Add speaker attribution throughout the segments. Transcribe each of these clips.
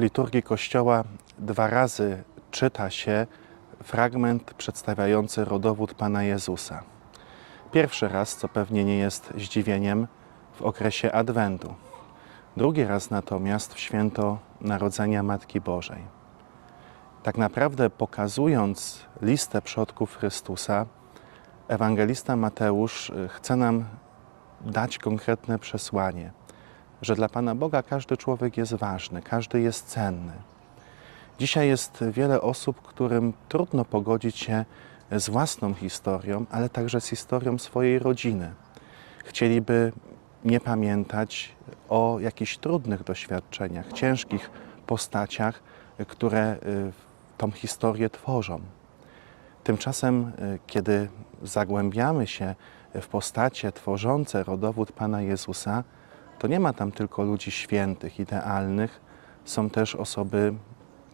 Speaker 1: liturgii Kościoła dwa razy czyta się fragment przedstawiający rodowód Pana Jezusa. Pierwszy raz, co pewnie nie jest zdziwieniem, w okresie Adwentu. Drugi raz natomiast w święto Narodzenia Matki Bożej. Tak naprawdę pokazując listę przodków Chrystusa, ewangelista Mateusz y, chce nam dać konkretne przesłanie, że dla Pana Boga każdy człowiek jest ważny, każdy jest cenny. Dzisiaj jest wiele osób, którym trudno pogodzić się z własną historią, ale także z historią swojej rodziny. Chcieliby nie pamiętać o jakichś trudnych doświadczeniach, ciężkich postaciach, które y, tą historię tworzą. Tymczasem, y, kiedy zagłębiamy się w postacie tworzące rodowód Pana Jezusa, to nie ma tam tylko ludzi świętych, idealnych, są też osoby,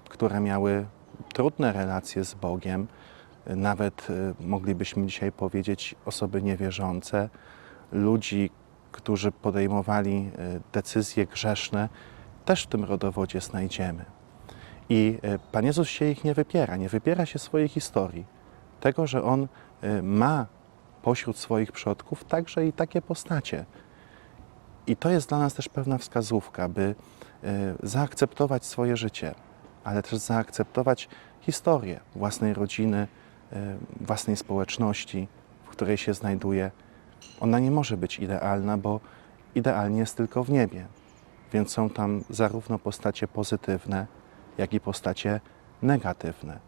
Speaker 1: które miały trudne relacje z Bogiem, nawet y, moglibyśmy dzisiaj powiedzieć osoby niewierzące, ludzi, którzy podejmowali y, decyzje grzeszne, też w tym rodowodzie znajdziemy. I y, Pan Jezus się ich nie wypiera, nie wypiera się swojej historii. Tego, że On ma pośród swoich przodków także i takie postacie. I to jest dla nas też pewna wskazówka, by y, zaakceptować swoje życie, ale też zaakceptować historię własnej rodziny, y, własnej społeczności, w której się znajduje. Ona nie może być idealna, bo idealnie jest tylko w niebie. Więc są tam zarówno postacie pozytywne, jak i postacie negatywne.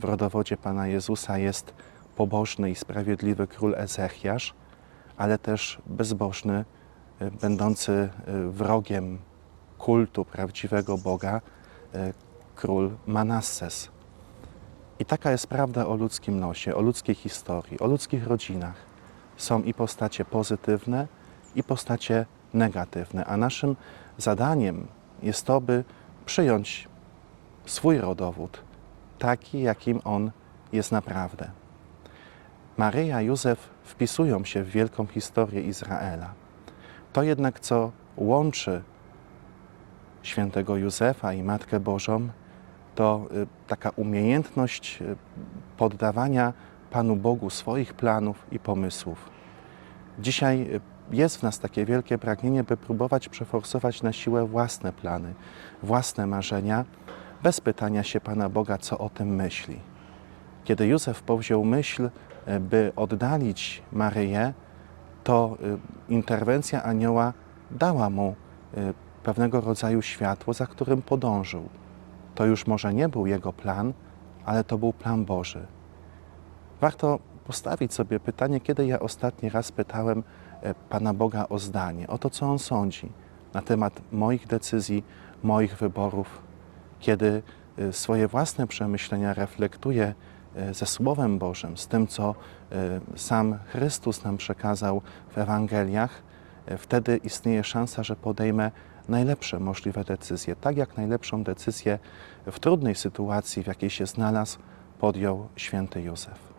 Speaker 1: W rodowodzie Pana Jezusa jest pobożny i sprawiedliwy król Ezechiasz, ale też bezbożny, będący y, wrogiem kultu prawdziwego Boga, y, król Manasses. I taka jest prawda o ludzkim losie, o ludzkiej historii, o ludzkich rodzinach. Są i postacie pozytywne, i postacie negatywne, a naszym zadaniem jest to, by przyjąć swój rodowód, taki, jakim on jest naprawdę. Maryja i Józef wpisują się w wielką historię Izraela. To jednak, co łączy świętego Józefa i Matkę Bożą, to y, taka umiejętność y, poddawania Panu Bogu swoich planów i pomysłów. Dzisiaj y, jest w nas takie wielkie pragnienie, by próbować przeforsować na siłę własne plany, własne marzenia, bez pytania się Pana Boga, co o tym myśli. Kiedy Józef powziął myśl, by oddalić Maryję, to y, interwencja anioła dała mu y, pewnego rodzaju światło, za którym podążył. To już może nie był jego plan, ale to był plan Boży. Warto postawić sobie pytanie, kiedy ja ostatni raz pytałem e, Pana Boga o zdanie, o to, co On sądzi na temat moich decyzji, moich wyborów, kiedy y, swoje własne przemyślenia reflektuję y, ze Słowem Bożym, z tym, co y, sam Chrystus nam przekazał w Ewangeliach, y, wtedy istnieje szansa, że podejmę najlepsze możliwe decyzje. Tak jak najlepszą decyzję w trudnej sytuacji, w jakiej się znalazł, podjął święty Józef.